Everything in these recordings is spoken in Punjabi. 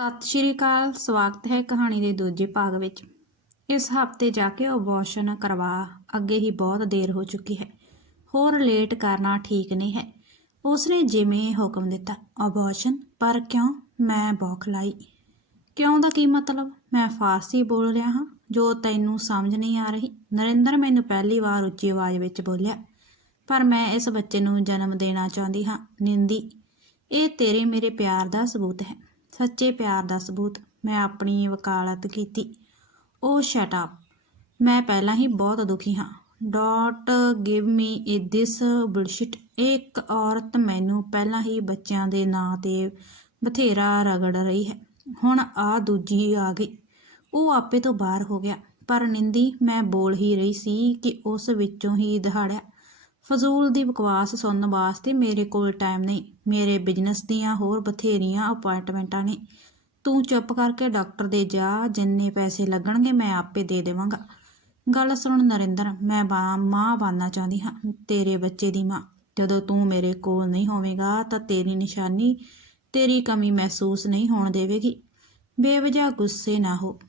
ਸਤਿ ਸ਼੍ਰੀ ਅਕਾਲ, ਸਵਾਗਤ ਹੈ ਕਹਾਣੀ ਦੇ ਦੂਜੇ ਭਾਗ ਵਿੱਚ। ਇਸ ਹਫ਼ਤੇ ਜਾ ਕੇ ਅਬੋਰਸ਼ਨ ਕਰਵਾ ਅੱਗੇ ਹੀ ਬਹੁਤ ਦੇਰ ਹੋ ਚੁੱਕੀ ਹੈ। ਹੋਰ ਲੇਟ ਕਰਨਾ ਠੀਕ ਨਹੀਂ ਹੈ। ਉਸਨੇ ਜਿਵੇਂ ਹੁਕਮ ਦਿੱਤਾ ਅਬੋਰਸ਼ਨ ਪਰ ਕਿਉਂ? ਮੈਂ ਬੌਖਲਾਈ ਕਿਉਂ ਦਾ ਕੀ ਮਤਲਬ? ਮੈਂ ਫਾਰਸੀ ਬੋਲ ਰਿਹਾ ਹਾਂ, ਜੋ ਤੈਨੂੰ ਸਮਝ ਨਹੀਂ ਆ ਰਹੀ। ਨਰਿੰਦਰ ਮੈਨੂੰ ਪਹਿਲੀ ਵਾਰ ਉੱਚੀ ਆਵਾਜ਼ ਵਿੱਚ ਬੋਲਿਆ, ਪਰ ਮੈਂ ਇਸ ਬੱਚੇ ਨੂੰ ਜਨਮ ਦੇਣਾ ਚਾਹੁੰਦੀ ਹਾਂ, ਨਿੰਦੀ। ਇਹ ਤੇਰੇ ਮੇਰੇ ਪਿਆਰ ਦਾ ਸਬੂਤ ਹੈ। ਸੱਚੇ ਪਿਆਰ ਦਾ ਸਬੂਤ ਮੈਂ ਆਪਣੀ ਵਕਾਲਤ ਕੀਤੀ। ਉਹ ਸ਼ਟ ਅਪ ਮੈਂ ਪਹਿਲਾਂ ਹੀ ਬਹੁਤ ਦੁਖੀ ਹਾਂ। ਡੋਟ ਗਿਵ ਮੀ ਇ ਦਿਸ ਬੁਲਸ਼ਿਟ ਇੱਕ ਔਰਤ ਮੈਨੂੰ ਪਹਿਲਾਂ ਹੀ ਬੱਚਿਆਂ ਦੇ ਨਾਂ ਤੇ ਬਥੇਰਾ ਰਗੜ ਰਹੀ ਹੈ। ਹੁਣ ਆ ਦੂਜੀ ਆ ਗਈ। ਉਹ ਆਪੇ ਤੋਂ ਬਾਹਰ ਹੋ ਗਿਆ। ਪਰ ਨਿੰਦੀ, ਮੈਂ ਬੋਲ ਹੀ ਰਹੀ ਸੀ ਕਿ ਉਸ ਵਿੱਚੋਂ ਹੀ ਦਹਾੜਿਆ। ਫਜ਼ੂਲ ਦੀ ਬਕਵਾਸ ਸੁਣਨ ਵਾਸਤੇ ਮੇਰੇ ਕੋਲ ਟਾਈਮ ਨਹੀਂ। ਮੇਰੇ ਬਿਜ਼ਨਸ ਦੀਆਂ ਹੋਰ ਬਥੇਰੀਆਂ ਅਪਾਇੰਟਮੈਂਟਾਂ ਨੇ। ਤੂੰ ਚੁੱਪ ਕਰਕੇ ਡਾਕਟਰ ਦੇ ਜਾ, ਜਿੰਨੇ ਪੈਸੇ ਲੱਗਣਗੇ ਮੈਂ ਆਪੇ ਦੇ ਦੇਵਾਂਗਾ। ਗੱਲ ਸੁਣ ਨਰਿੰਦਰ, ਮੈਂ ਬਾ- ਮਾਂ ਬਣਨਾ ਚਾਹੁੰਦੀ ਹਾਂ, ਤੇਰੇ ਬੱਚੇ ਦੀ ਮਾਂ। ਜਦੋਂ ਤੂੰ ਮੇਰੇ ਕੋਲ ਨਹੀਂ ਹੋਵੇਂਗਾ, ਤਾਂ ਤੇਰੀ ਨਿਸ਼ਾਨੀ, ਤੇਰੀ ਕਮੀ ਮਹਿਸੂਸ ਨਹੀਂ ਹੋਣ ਦੇਵੇਗੀ। ਬੇਵਜਾ ਗੁੱਸੇ ਨਾ ਹੋ।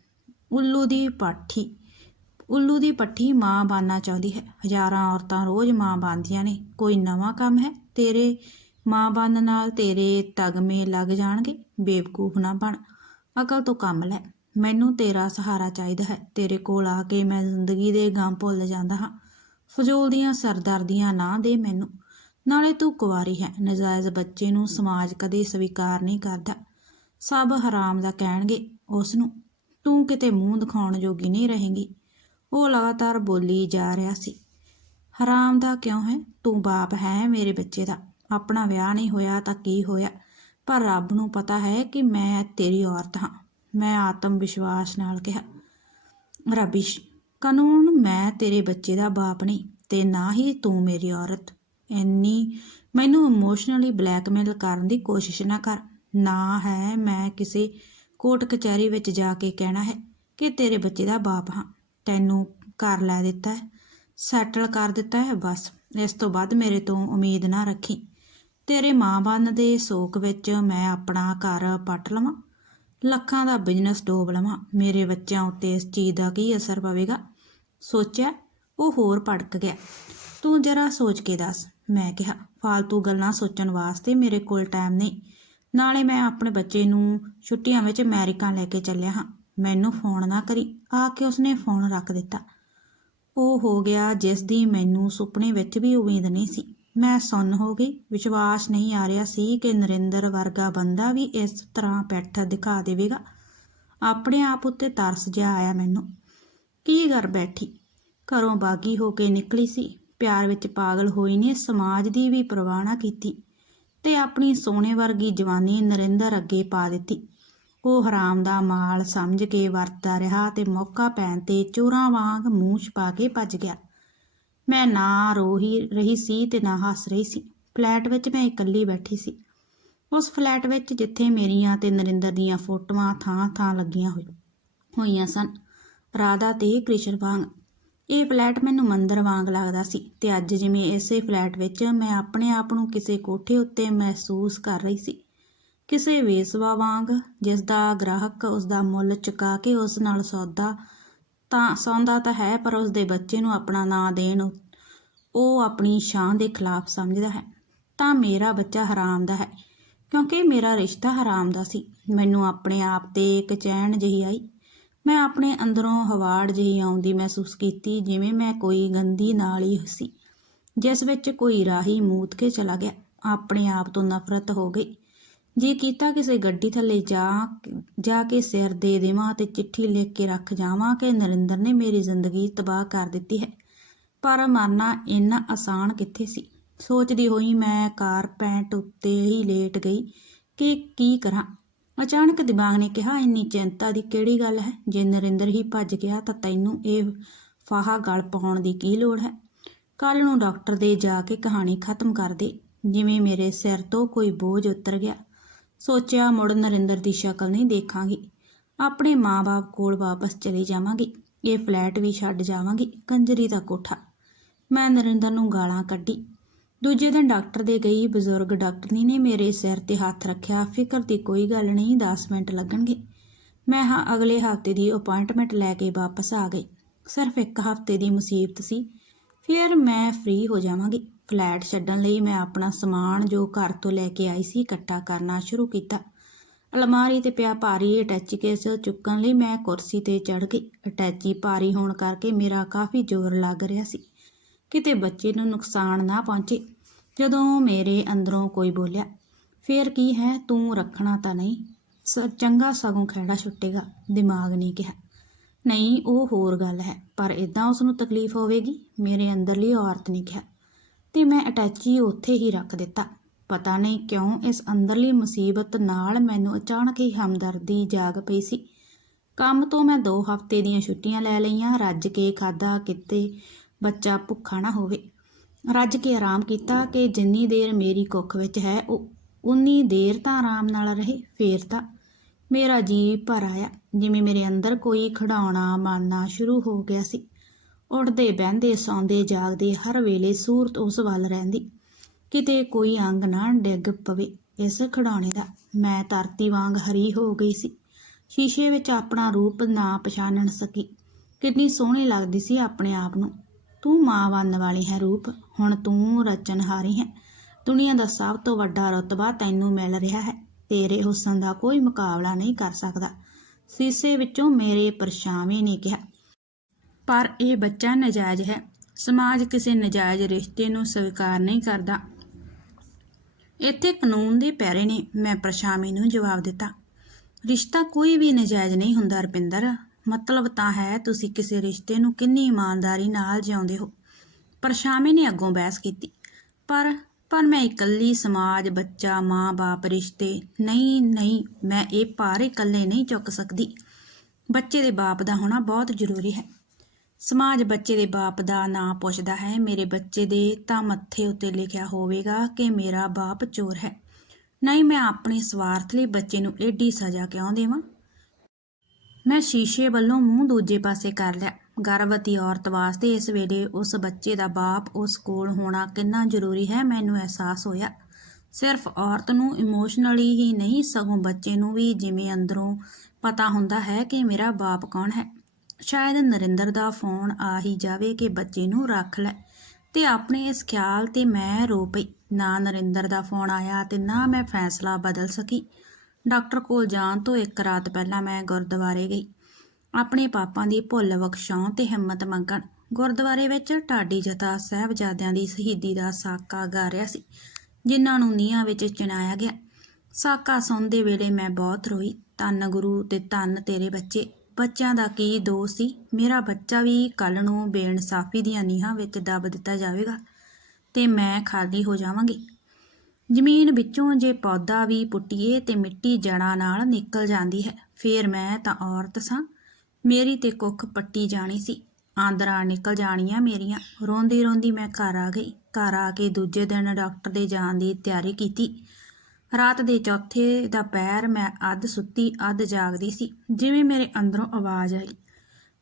ਉੱਲੂ ਦੀ ਪਾਠੀ। ਉੱਲੂ ਦੀ ਪੱਠੀ ਮਾਂ ਬਣਨਾ ਚਾਹੁੰਦੀ ਹੈ। ਹਜ਼ਾਰਾਂ ਔਰਤਾਂ ਰੋਜ਼ ਮਾਂ ਬਣਦੀਆਂ ਨੇ। ਕੋਈ ਨਵਾਂ ਕੰਮ ਹੈ? ਤੇਰੇ ਮਾਂ ਬੰਨ ਨਾਲ ਤੇਰੇ ਤਗਮੇ ਲੱਗ ਜਾਣਗੇ। ਬੇਵਕੂਫ ਨਾ ਬਣ। ਅਕਲ ਤੋਂ ਕੰਮ ਲੈ। ਮੈਨੂੰ ਤੇਰਾ ਸਹਾਰਾ ਚਾਹੀਦਾ ਹੈ। ਤੇਰੇ ਕੋਲ ਆ ਕੇ ਮੈਂ ਜ਼ਿੰਦਗੀ ਦੇ ਗਮ ਭੁੱਲ ਜਾਂਦਾ ਹਾਂ। ਫਜ਼ੂਲ ਦੀਆਂ ਸਰਦਰਦੀਆਂ ਨਾ ਦੇ ਮੈਨੂੰ। ਨਾਲੇ ਤੂੰ ਕੁਵਾਰੀ ਹੈ। ਨਜਾਇਜ਼ ਬੱਚੇ ਨੂੰ ਸਮਾਜ ਕਦੇ ਸਵੀਕਾਰ ਨਹੀਂ ਕਰਦਾ। ਸਭ ਹਰਾਮ ਦਾ ਕਹਿਣਗੇ ਉਸ ਨੂੰ ਤੂੰ ਕਿਤੇ ਮੂੰਹ ਦਿਖਾਉਣ ਜੋਗੀ ਨਹੀਂ ਰਹੇਂਗੀ। ਉਹ ਲਗਾਤਾਰ ਬੋਲੀ ਜਾ ਰਿਹਾ ਸੀ। ਹਰਾਮ ਦਾ ਕਿਉਂ ਹੈ? ਤੂੰ ਬਾਪ ਹੈ ਮੇਰੇ ਬੱਚੇ ਦਾ। ਆਪਣਾ ਵਿਆਹ ਨਹੀਂ ਹੋਇਆ ਤਾਂ ਕੀ ਹੋਇਆ? ਪਰ ਰੱਬ ਨੂੰ ਪਤਾ ਹੈ ਕਿ ਮੈਂ ਤੇਰੀ ਔਰਤ ਹਾਂ। ਮੈਂ ਆਤਮ ਵਿਸ਼ਵਾਸ ਨਾਲ ਕਿਹਾ। ਰਬਿਸ਼, ਕਾਨੂੰਨ ਮੈਂ ਤੇਰੇ ਬੱਚੇ ਦਾ ਬਾਪ ਨਹੀਂ ਤੇ ਨਾ ਹੀ ਤੂੰ ਮੇਰੀ ਔਰਤ। ਇੰਨੀ ਮੈਨੂੰ ਇਮੋਸ਼ਨਲੀ ਬਲੈਕਮੇਲ ਕਰਨ ਦੀ ਕੋਸ਼ਿਸ਼ ਨਾ ਕਰ। ਨਾ ਹੈ ਮੈਂ ਕਿਸੇ ਕੋਰਟ ਕਚਹਿਰੀ ਵਿੱਚ ਜਾ ਕੇ ਕਹਿਣਾ ਹੈ ਕਿ ਤੇਰੇ ਬੱਚੇ ਦਾ ਬਾਪ ਹਾਂ। ਤੈਨੂੰ ਘਰ ਲੈ ਦਿੱਤਾ ਹੈ ਸੈਟਲ ਕਰ ਦਿੱਤਾ ਹੈ ਬਸ। ਇਸ ਤੋਂ ਬਾਅਦ ਮੇਰੇ ਤੋਂ ਉਮੀਦ ਨਾ ਰੱਖੀ। ਤੇਰੇ ਮਾਂ ਬਣਨ ਦੇ ਸੋਕ ਵਿੱਚ ਮੈਂ ਆਪਣਾ ਘਰ ਪੱਟ ਲਵਾਂ, ਲੱਖਾਂ ਦਾ ਬਿਜ਼ਨਸ ਡੋਬ ਲਵਾਂ। ਮੇਰੇ ਬੱਚਿਆਂ ਉੱਤੇ ਇਸ ਚੀਜ਼ ਦਾ ਕੀ ਅਸਰ ਪਵੇਗਾ? ਸੋਚਿਆ, ਉਹ ਹੋਰ ਭੜਕ ਗਿਆ। ਤੂੰ ਜਰਾ ਸੋਚ ਕੇ ਦੱਸ। ਮੈਂ ਕਿਹਾ ਫालतू ਗੱਲਾਂ ਸੋਚਣ ਵਾਸਤੇ ਮੇਰੇ ਕੋਲ ਟਾਈਮ ਨਹੀਂ। ਨਾਲੇ ਮੈਂ ਆਪਣੇ ਬੱਚੇ ਨੂੰ ਛੁੱਟੀਆਂ ਵਿੱਚ ਅਮਰੀਕਾ ਲੈ ਕੇ ਚੱਲਿਆ ਹਾਂ। ਮੈਨੂੰ ਫੋਨ ਨਾ ਕਰੀ। ਆ ਕੇ ਉਸਨੇ ਫੋਨ ਰੱਖ ਦਿੱਤਾ। ਉਹ ਹੋ ਗਿਆ ਜਿਸ ਦੀ ਮੈਨੂੰ ਸੁਪਨੇ ਵਿੱਚ ਵੀ ਉਮੀਦ ਨਹੀਂ ਸੀ। ਮੈਂ ਸੁੰਨ ਹੋ ਗਈ। ਵਿਸ਼ਵਾਸ ਨਹੀਂ ਆ ਰਿਹਾ ਸੀ ਕਿ ਨਰਿੰਦਰ ਵਰਗਾ ਬੰਦਾ ਵੀ ਇਸ ਤਰ੍ਹਾਂ ਪੈਠ ਦਿਖਾ ਦੇਵੇਗਾ। ਆਪਣੇ ਆਪ ਉੱਤੇ ਤਰਸ ਜਿਹਾ ਆਇਆ ਮੈਨੂੰ। ਕੀ ਕਰ ਬੈਠੀ? ਘਰੋਂ ਬਾਗੀ ਹੋ ਕੇ ਨਿਕਲੀ ਸੀ। ਪਿਆਰ ਵਿੱਚ ਪਾਗਲ ਹੋਈ ਨੇ ਸਮਾਜ ਦੀ ਵੀ ਪਰਵਾਹ ਨਾ ਕੀਤੀ ਤੇ ਆਪਣੀ ਸੋਨੇ ਵਰਗੀ ਜਵਾਨੀ ਨਰਿੰਦਰ ਅੱਗੇ ਪਾ ਦਿੱਤੀ। ਉਹ ਹਰਾਮ ਦਾ ਮਾਲ ਸਮਝ ਕੇ ਵਰਤਦਾ ਰਿਹਾ ਤੇ ਮੌਕਾ ਪੈਣ ਤੇ ਚੋਰਾਂ ਵਾਂਗ ਮੂੰਹ ਛਪਾ ਕੇ ਭੱਜ ਗਿਆ। ਮੈਂ ਨਾ ਰੋ ਹੀ ਰਹੀ ਸੀ ਤੇ ਨਾ ਹੱਸ ਰਹੀ ਸੀ। ਫਲੈਟ ਵਿੱਚ ਮੈਂ ਇਕੱਲੀ ਬੈਠੀ ਸੀ। ਉਸ ਫਲੈਟ ਵਿੱਚ ਜਿੱਥੇ ਮੇਰੀਆਂ ਤੇ ਨਰਿੰਦਰ ਦੀਆਂ ਫੋਟੋਆਂ ਥਾਂ-ਥਾਂ ਲੱਗੀਆਂ ਹੋਈ ਹੋਈਆਂ ਸਨ। ਰਾਧਾ ਤੇ ਕ੍ਰਿਸ਼ਨ ਵਾਂਗ। ਇਹ ਫਲੈਟ ਮੈਨੂੰ ਮੰਦਰ ਵਾਂਗ ਲੱਗਦਾ ਸੀ ਤੇ ਅੱਜ ਜਿਵੇਂ ਇਸੇ ਫਲੈਟ ਵਿੱਚ ਮੈਂ ਆਪਣੇ ਆਪ ਨੂੰ ਕਿਸੇ ਕੋਠੇ ਉੱਤੇ ਮਹਿਸੂਸ ਕਰ ਰਹੀ ਸੀ। ਕਿਸੇ ਵੇਸਵਾ ਵਾਂਗ ਜਿਸ ਦਾ ਗ੍ਰਾਹਕ ਉਸ ਦਾ ਮੁੱਲ ਚੁਕਾ ਕੇ ਉਸ ਨਾਲ ਸੌਦਾ, ਤਾਂ ਸੌਂਦਾ ਤਾਂ ਹੈ ਪਰ ਉਸ ਦੇ ਬੱਚੇ ਨੂੰ ਆਪਣਾ ਨਾਂ ਦੇਣ ਉਹ ਆਪਣੀ ਸ਼ਾਨ ਦੇ ਖਿਲਾਫ ਸਮਝਦਾ ਹੈ। ਤਾਂ ਮੇਰਾ ਬੱਚਾ ਹਰਾਮ ਦਾ ਹੈ, ਕਿਉਂਕਿ ਮੇਰਾ ਰਿਸ਼ਤਾ ਹਰਾਮ ਦਾ ਸੀ। ਮੈਨੂੰ ਆਪਣੇ ਆਪ ਤੇ ਇੱਕ ਚੈਨ ਜਿਹੀ ਆਈ। ਮੈਂ ਆਪਣੇ ਅੰਦਰੋਂ ਹਵਾੜ ਜਿਹੀ ਆਉਂਦੀ ਮਹਿਸੂਸ ਕੀਤੀ ਜਿਵੇਂ ਮੈਂ ਕੋਈ ਗੰਦੀ ਨਾਲੀ ਸੀ, ਜਿਸ ਵਿੱਚ ਕੋਈ ਰਾਹੀ ਮੂਤ ਕੇ ਚਲਾ ਗਿਆ। ਆਪਣੇ ਆਪ ਤੋਂ ਨਫ਼ਰਤ ਹੋ ਗਈ। ਜੇ ਕੀਤਾ ਕਿਸੇ ਗੱਡੀ ਥੱਲੇ ਜਾ ਜਾ ਕੇ ਸਿਰ ਦੇ ਦੇਵਾਂ ਤੇ ਚਿੱਠੀ ਲਿਖ ਕੇ ਰੱਖ ਜਾਵਾਂ ਕਿ ਨਰਿੰਦਰ ਨੇ ਮੇਰੀ ਜ਼ਿੰਦਗੀ ਤਬਾਹ ਕਰ ਦਿੱਤੀ ਹੈ। ਪਰ ਮਰਨਾ ਇੰਨਾ ਆਸਾਨ ਕਿੱਥੇ ਸੀ? ਸੋਚਦੀ ਹੋਈ ਮੈਂ ਕਾਰ ਪੈਂਟ ਉੱਤੇ ਹੀ ਲੇਟ ਗਈ ਕਿ ਕੀ ਕਰਾਂ? ਅਚਾਨਕ ਦਿਮਾਗ ਨੇ ਕਿਹਾ, ਇੰਨੀ ਚਿੰਤਾ ਦੀ ਕਿਹੜੀ ਗੱਲ ਹੈ? ਜੇ ਨਰਿੰਦਰ ਹੀ ਭੱਜ ਗਿਆ ਤਾਂ ਤੈਨੂੰ ਇਹ ਫਾਹਾ ਗਲ ਪਾਉਣ ਦੀ ਕੀ ਲੋੜ ਹੈ? ਕੱਲ ਨੂੰ ਡਾਕਟਰ ਦੇ ਜਾ ਕੇ ਕਹਾਣੀ ਖਤਮ ਕਰ ਦੇ, ਜਿਵੇਂ ਮੇਰੇ ਸਿਰ ਤੋਂ ਕੋਈ ਬੋਝ ਉਤਰ ਗਿਆ। ਸੋਚਿਆ ਮੁੜ ਨਰਿੰਦਰ ਦੀ ਸ਼ਕਲ ਨਹੀਂ ਦੇਖਾਂਗੀ। ਆਪਣੇ ਮਾਂ-ਬਾਪ ਕੋਲ ਵਾਪਸ ਚਲੀ ਜਾਵਾਂਗੀ। ਇਹ ਫਲੈਟ ਵੀ ਛੱਡ ਜਾਵਾਂਗੀ, ਕੰਜਰੀ ਦਾ ਕੋਠਾ। ਮੈਂ ਨਰਿੰਦਰ ਨੂੰ ਗਾਲਾਂ ਕੱਢੀ। ਦੂਜੇ ਦਿਨ ਡਾਕਟਰ ਦੇ ਗਈ ਬਜ਼ੁਰਗ ਡਾਕਟਰਨੀ ਨੇ ਮੇਰੇ ਸਿਰ ਤੇ ਹੱਥ ਰੱਖਿਆ, ਫਿਕਰ ਦੀ ਕੋਈ ਗੱਲ ਨਹੀਂ 10 ਮਿੰਟ ਲੱਗਣਗੇ। ਮੈਂ ਹਾਂ ਅਗਲੇ ਹਫ਼ਤੇ ਦੀ ਅਪਾਇੰਟਮੈਂਟ ਲੈ ਕੇ ਵਾਪਸ ਆ ਗਈ। ਸਿਰਫ ਇੱਕ ਹਫ਼ਤੇ ਦੀ ਮੁਸੀਬਤ ਸੀ। ਫਿਰ ਮੈਂ ਫ੍ਰੀ ਹੋ ਜਾਵਾਂਗੀ। ਫਲੈਟ ਛੱਡਣ ਲਈ ਮੈਂ ਆਪਣਾ ਸਮਾਨ ਜੋ ਘਰ ਤੋਂ ਲੈ ਕੇ ਆਈ ਸੀ ਇਕੱਠਾ ਕਰਨਾ ਸ਼ੁਰੂ ਕੀਤਾ। ਅਲਮਾਰੀ ਤੇ ਪਿਆ ਭਾਰੀ ਅਟੈਚੀ ਕੇਸ ਚੁੱਕਣ ਲਈ ਮੈਂ ਕੁਰਸੀ ਤੇ ਚੜ ਗਈ। ਅਟੈਚੀ ਭਾਰੀ ਹੋਣ ਕਰਕੇ ਮੇਰਾ ਕਾਫੀ ਜ਼ੋਰ ਲੱਗ ਰਿਹਾ ਸੀ। ਕਿਤੇ ਬੱਚੇ ਨੂੰ ਨੁਕਸਾਨ ਨਾ ਪਹੁੰਚੇ। ਜਦੋਂ ਮੇਰੇ ਅੰਦਰੋਂ ਕੋਈ ਬੋਲਿਆ, ਫੇਰ ਕੀ ਹੈ? ਤੂੰ ਰੱਖਣਾ ਤਾਂ ਨਹੀਂ। ਸ ਚੰਗਾ ਸਗੋਂ ਖਹਿੜਾ ਛੁੱਟੇਗਾ। ਦਿਮਾਗ ਨੇ ਕਿਹਾ। ਨਹੀਂ, ਉਹ ਹੋਰ ਗੱਲ ਹੈ, ਪਰ ਇਦਾਂ ਉਸ ਨੂੰ ਤਕਲੀਫ ਹੋਵੇਗੀ? ਮੇਰੇ ਅੰਦਰਲੀ ਔਰਤ ਨੇ ਕਿਹਾ। ਤੇ ਮੈਂ ਅਟੈਚੀ ਉੱਥੇ ਹੀ ਰੱਖ ਦਿੱਤਾ। ਪਤਾ ਨਹੀਂ ਕਿਉਂ ਇਸ ਅੰਦਰਲੀ ਮੁਸੀਬਤ ਨਾਲ ਮੈਨੂੰ ਅਚਾਨਕ ਹੀ ਹਮਦਰਦੀ ਜਾਗ ਪਈ ਸੀ। ਕੰਮ ਤੋਂ ਮੈਂ 2 ਹਫ਼ਤੇ ਦੀਆਂ ਛੁੱਟੀਆਂ ਲੈ ਲਈਆਂ, ਰੱਜ ਕੇ ਖਾਦਾ ਕਿਤੇ ਬੱਚਾ ਭੁੱਖਾ ਨਾ ਹੋਵੇ। ਰੱਜ ਕੇ ਆਰਾਮ ਕੀਤਾ ਕਿ ਜਿੰਨੀ ਦੇਰ ਮੇਰੀ ਕੁੱਖ ਵਿੱਚ ਹੈ ਉਹ ਉਨੀ ਦੇਰ ਤਾਂ ਆਰਾਮ ਨਾਲ ਰਹੇ, ਫੇਰ ਤਾਂ ਮੇਰਾ ਜੀ ਭਰ ਆਇਆ, ਜਿਵੇਂ ਮੇਰੇ ਅੰਦਰ ਕੋਈ ਖਿਡੌਣਾ ਮਾਰਨਾ ਸ਼ੁਰੂ ਹੋ ਗਿਆ ਸੀ। ਉੱਠਦੇ ਬਹਿੰਦੇ, ਸੌਂਦੇ, ਜਾਗਦੇ, ਹਰ ਵੇਲੇ ਸੂਰਤ ਉਸ ਵੱਲ ਰਹਿੰਦੀ। ਕਿਤੇ ਕੋਈ ਅੰਗ ਨਾ ਡਿੱਗ ਪਵੇ ਇਸ ਖਿਡੌਣੇ ਦਾ। ਮੈਂ ਧਰਤੀ ਵਾਂਗ ਹਰੀ ਹੋ ਗਈ ਸੀ। ਸ਼ੀਸ਼ੇ ਵਿੱਚ ਆਪਣਾ ਰੂਪ ਨਾ ਪਛਾਣਨ ਸਕੀ। ਕਿੰਨੀ ਸੋਹਣੀ ਲੱਗਦੀ ਸੀ ਆਪਣੇ ਆਪ ਨੂੰ। ਤੂੰ ਮਾਂ ਬਣਨ ਵਾਲੀ ਹੈ ਰੂਪ। ਹੁਣ ਤੂੰ ਰਚਨਹਾਰੀ ਹੈ। ਦੁਨੀਆ ਦਾ ਸਭ ਤੋਂ ਵੱਡਾ ਰਤਬਾ ਤੈਨੂੰ ਮਿਲ ਰਿਹਾ ਹੈ। ਤੇਰੇ ਹੁਸਨ ਦਾ ਕੋਈ ਮੁਕਾਬਲਾ ਨਹੀਂ ਕਰ ਸਕਦਾ। ਸੀਸੇ ਵਿੱਚੋਂ ਮੇਰੇ ਪਰਛਾਵੇਂ ਨੇ ਕਿਹਾ। ਪਰ ਇਹ ਬੱਚਾ ਨਜਾਇਜ਼ ਹੈ। ਸਮਾਜ ਕਿਸੇ ਨਜਾਇਜ਼ ਰਿਸ਼ਤੇ ਨੂੰ ਸਵੀਕਾਰ ਨਹੀਂ ਕਰਦਾ। ਇੱਥੇ ਕਾਨੂੰਨ ਦੇ ਪੈਰੇ ਨੇ, ਮੈਂ ਪਰਛਾਵੇਂ ਨੂੰ ਜਵਾਬ ਦਿੱਤਾ। ਰਿਸ਼ਤਾ ਕੋਈ ਵੀ ਨਜਾਇਜ਼ ਨਹੀਂ ਹੁੰਦਾ, ਰਪਿੰਦਰ। ਮਤਲਬ ਤਾਂ ਹੈ, ਤੁਸੀਂ ਕਿਸੇ ਰਿਸ਼ਤੇ ਨੂੰ ਕਿੰਨੀ ਇਮਾਨਦਾਰੀ ਨਾਲ ਜਿਉਂਦੇ ਹੋ। ਪਰਛਾਵੇਂ ਨੇ ਅੱਗੋਂ ਬਹਿਸ ਕੀਤੀ। ਪਰ ਪਰ ਮੈਂ ਇਕੱਲੀ ਸਮਾਜ, ਬੱਚਾ, ਮਾਂ-ਬਾਪ, ਰਿਸ਼ਤੇ, ਨਹੀਂ ਨਹੀਂ, ਮੈਂ ਇਹ ਭਾਰ ਇਕੱਲੇ ਨਹੀਂ ਚੁੱਕ ਸਕਦੀ। ਬੱਚੇ ਦੇ ਬਾਪ ਦਾ ਹੋਣਾ ਬਹੁਤ ਜ਼ਰੂਰੀ ਹੈ। ਸਮਾਜ ਬੱਚੇ ਦੇ ਬਾਪ ਦਾ ਨਾਂ ਪੁੱਛਦਾ ਹੈ, ਮੇਰੇ ਬੱਚੇ ਦੇ ਤਾਂ ਮੱਥੇ ਉੱਤੇ ਲਿਖਿਆ ਹੋਵੇਗਾ ਕਿ ਮੇਰਾ ਬਾਪ ਚੋਰ ਹੈ। ਨਹੀਂ, ਮੈਂ ਆਪਣੇ ਸਵਾਰਥ ਲਈ ਬੱਚੇ ਨੂੰ ਐਡੀ ਸਜ਼ਾ ਕਿਉਂ ਦੇਵਾਂ? ਮੈਂ ਸ਼ੀਸ਼ੇ ਵੱਲੋਂ ਮੂੰਹ ਦੂਜੇ ਪਾਸੇ ਕਰ ਲਿਆ। ਗਰਭਵਤੀ ਔਰਤ ਵਾਸਤੇ ਇਸ ਵੇਲੇ ਉਸ ਬੱਚੇ ਦਾ ਬਾਪ ਉਸ ਕੋਲ ਹੋਣਾ ਕਿੰਨਾ ਜ਼ਰੂਰੀ ਹੈ, ਮੈਨੂੰ ਅਹਿਸਾਸ ਹੋਇਆ। ਸਿਰਫ ਔਰਤ ਨੂੰ ਇਮੋਸ਼ਨਲੀ ਹੀ ਨਹੀਂ, ਸਗੋਂ ਬੱਚੇ ਨੂੰ ਵੀ ਜਿਵੇਂ ਅੰਦਰੋਂ ਪਤਾ ਹੁੰਦਾ ਹੈ ਕਿ ਮੇਰਾ ਬਾਪ ਕੌਣ ਹੈ। ਸ਼ਾਇਦ ਨਰਿੰਦਰ ਦਾ ਫੋਨ ਆ ਹੀ ਜਾਵੇ ਕਿ ਬੱਚੇ ਨੂੰ ਰੱਖ ਲੈ। ਤੇ ਆਪਣੇ ਇਸ ਖਿਆਲ ਤੇ ਮੈਂ ਰੋ ਪਈ। ਨਾ ਨਰਿੰਦਰ ਦਾ ਫੋਨ ਆਇਆ ਤੇ ਨਾ ਮੈਂ ਫੈਸਲਾ ਬਦਲ ਸਕੀ। ਡਾਕਟਰ ਕੋਲ ਜਾਣ ਤੋਂ ਇੱਕ ਰਾਤ ਪਹਿਲਾਂ ਮੈਂ ਗੁਰਦੁਆਰੇ ਗਈ। ਆਪਣੇ ਪਾਪਾਂ ਦੀ ਭੁੱਲ ਬਖਸ਼ਾਉਣ ਤੇ ਹਿੰਮਤ ਮੰਗਣ। ਗੁਰਦੁਆਰੇ ਵਿੱਚ ਢਾਡੀ ਜਥਾ ਸਾਹਿਬਜ਼ਾਦਿਆਂ ਦੀ ਸ਼ਹੀਦੀ ਦਾ ਸਾਕਾ ਗਾ ਰਿਹਾ ਸੀ, ਜਿਨ੍ਹਾਂ ਨੂੰ ਨੀਹਾਂ ਵਿੱਚ ਚਿਣਾਇਆ ਗਿਆ। ਸਾਕਾ ਸੁਣਦੇ ਵੇਲੇ ਮੈਂ ਬਹੁਤ ਰੋਈ। ਧੰਨ ਗੁਰੂ ਤੇ ਧੰਨ ਤੇਰੇ ਬੱਚੇ। ਬੱਚਿਆਂ ਦਾ ਕੀ ਦੋਸ਼ ਸੀ? ਮੇਰਾ ਬੱਚਾ ਵੀ ਕੱਲ ਨੂੰ ਬੇਇਨਸਾਫੀ ਦੀਆਂ ਨੀਹਾਂ ਵਿੱਚ ਦੱਬ ਦਿੱਤਾ ਜਾਵੇਗਾ ਤੇ ਮੈਂ ਖਾਲੀ ਹੋ ਜਾਵਾਂਗੀ। ਜ਼ਮੀਨ ਵਿੱਚੋਂ ਜੇ ਪੌਦਾ ਵੀ ਪੁੱਟੀਏ ਤੇ ਮਿੱਟੀ ਜੜਾਂ ਨਾਲ ਨਿਕਲ ਜਾਂਦੀ ਹੈ, ਫੇਰ ਮੈਂ ਤਾਂ ਔਰਤ ਸਾਂ। ਮੇਰੀ ਤੇ ਕੁੱਖ ਪੱਟੀ ਜਾਣੀ ਸੀ। ਆਂਦਰਾਂ ਨਿਕਲ ਜਾਣੀਆਂ ਮੇਰੀਆਂ। ਰੋਂਦੀ ਰੋਂਦੀ ਮੈਂ ਘਰ ਆ ਗਈ। ਘਰ ਆ ਕੇ ਦੂਜੇ ਦਿਨ ਡਾਕਟਰ ਦੇ ਜਾਣ ਦੀ ਤਿਆਰੀ ਕੀਤੀ। ਰਾਤ ਦੇ ਚੌਥੇ ਦਾ ਪੈਰ ਮੈਂ ਅੱਧ ਸੁੱਤੀ, ਅੱਧ ਜਾਗਦੀ ਸੀ। ਜਿਵੇਂ ਮੇਰੇ ਅੰਦਰੋਂ ਆਵਾਜ਼ ਆਈ।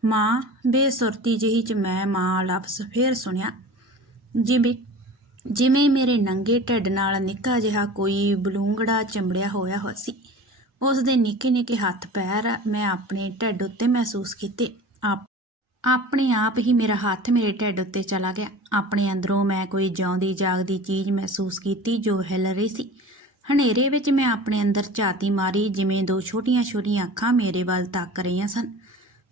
ਮਾਂ, ਬੇਸੁਰਤੀ ਜਿਹੀ ਚ ਮੈਂ ਮਾਂ ਲਫ਼ਜ਼ ਫੇਰ ਸੁਣਿਆ। ਜਿਵੇਂ ਜਿਵੇਂ ਮੇਰੇ ਨੰਗੇ ਢਿੱਡ ਨਾਲ ਨਿੱਕਾ ਜਿਹਾ ਕੋਈ ਬਲੂੰਗੜਾ ਚੰਬੜਿਆ ਹੋਇਆ ਹੋ ਸੀ। ਉਸ ਦੇ ਨਿੱਕੇ ਨਿੱਕੇ ਹੱਥ ਪੈਰ ਮੈਂ ਆਪਣੇ ਢਿੱਡ ਉੱਤੇ ਮਹਿਸੂਸ ਕੀਤੇ। ਆਪਣੇ ਆਪ ਹੀ ਮੇਰਾ ਹੱਥ ਮੇਰੇ ਢਿੱਡ ਉੱਤੇ ਚਲਾ ਗਿਆ। ਆਪਣੇ ਅੰਦਰੋਂ ਮੈਂ ਕੋਈ ਜਿਉਂਦੀ ਜਾਗਦੀ ਚੀਜ਼ ਮਹਿਸੂਸ ਕੀਤੀ ਜੋ ਹਿੱਲ ਰਹੀ ਸੀ। ਹਨੇਰੇ ਵਿੱਚ ਮੈਂ ਆਪਣੇ ਅੰਦਰ ਝਾਤੀ ਮਾਰੀ, ਜਿਵੇਂ ਦੋ ਛੋਟੀਆਂ-ਛੋਟੀਆਂ ਅੱਖਾਂ ਮੇਰੇ ਵੱਲ ਤੱਕ ਰਹੀਆਂ ਸਨ।